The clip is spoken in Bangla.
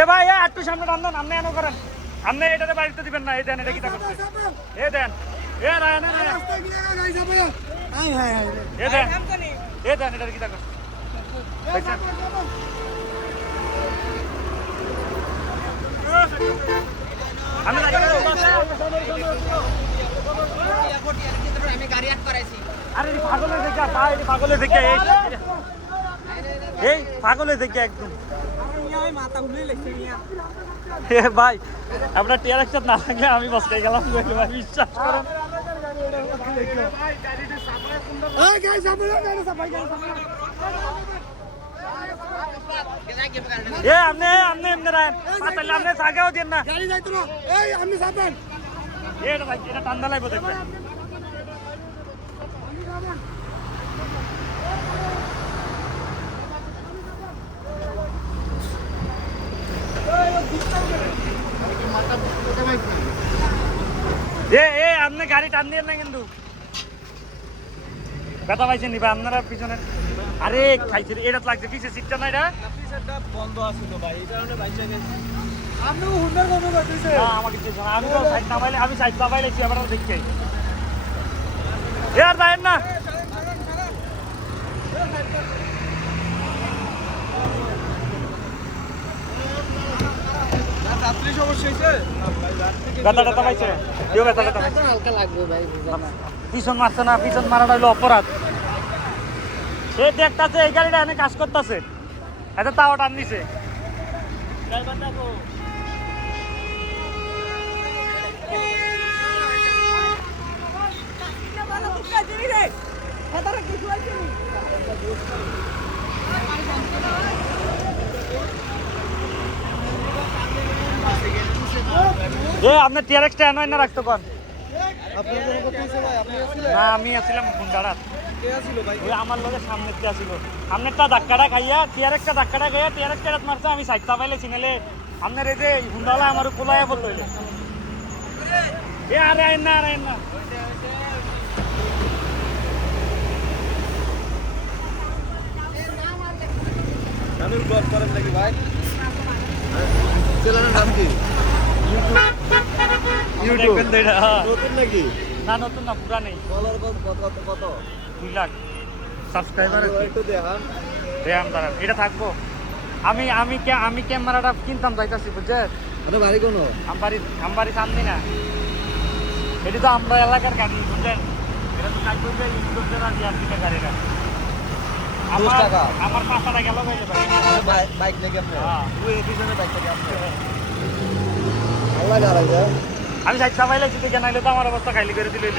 এ ভাই একটু সামনে টান দেন, আপনি এনে করেন। আপনি এটাতে বাড়িতে দিবেন না, এই দেন, এটা কি তা করছে? এ দেন, এ রায়না এ দেন, এ দেন, এটা কি তা করছে? দেখছেন? আমি আরে পাগলের দেখে ভাই, পাগলের দেখে এই পাগলের দেখে একদম ভাই আপনার টিয়ার একটা না থাকলে আমি বসতে গেলাম ভাই, বিশ্বাস করেন। এ আপনি আপনি এমনি রাখেন, পাতালে আপনি থাকেও দেন না। এটা ভাই এটা ঠান্ডা লাগবে দেখবেন। এ আপনি গাড়ি টান দিয়ে না কিন্তু ব্যথা পাইছেন নি ভাই আপনারা পিছনে? আরে খাইছে এটা লাগছে, পিছে সিটটা না, এটা বন্ধ আছে তো ভাই, এই কারণে বাইচা গেছে। আমাকে আমি তো সাইড নামাইলে, আমি সাইড নামাইলে আপনারা দেখতে আর যায়েন না। পিছন মারছে না, পিছন মারাটা হলো অপরাধ। সে দেখতেছে এই গাড়িটা এনে কাজ করতেছে, এত তাও টান দিছে। আপনার টিআরএক্সটা এনে না রাখতো কোন? না আমি আসছিলাম গুন্ডারাত, আমার লোকে সামনের কে আসিল, সামনেরটা ধাক্কাটা খাইয়া টিআরএক্সটা ধাক্কাটা খাইয়া টিআরএক্সটা মারছে, আমি সাইড চাপাইলে চিনেলে আপনার এই যে গুন্ডালা আমার পোলাইয়া বললো এ আরে আইন না, আরে আইন না। না নতুন না, পুরা নেই। 2 লাখ সাবস্ক্রাইবার দেখাম দাঁড়ান, এটা থাকবো। আমি ক্যামেরাটা কিনতাম যাইতাছি বুঝছেন। বাড়ি কোন আমার বাড়ি সামনে না, এটি তো আমরা এলাকার গাড়ি বুঝলেন। এটা তো থাকবো যে ইউটিউবের আর জিআরপিটা গাড়িটা আমার পাঁচটা গেল বাইক নাকি আপনি? হ্যাঁ ওই পিছনে বাইক নাকি আপনি? আমি সাইড চাপাইলে যদি জানাইলে তো আমার অবস্থা খাইলি করে দিলে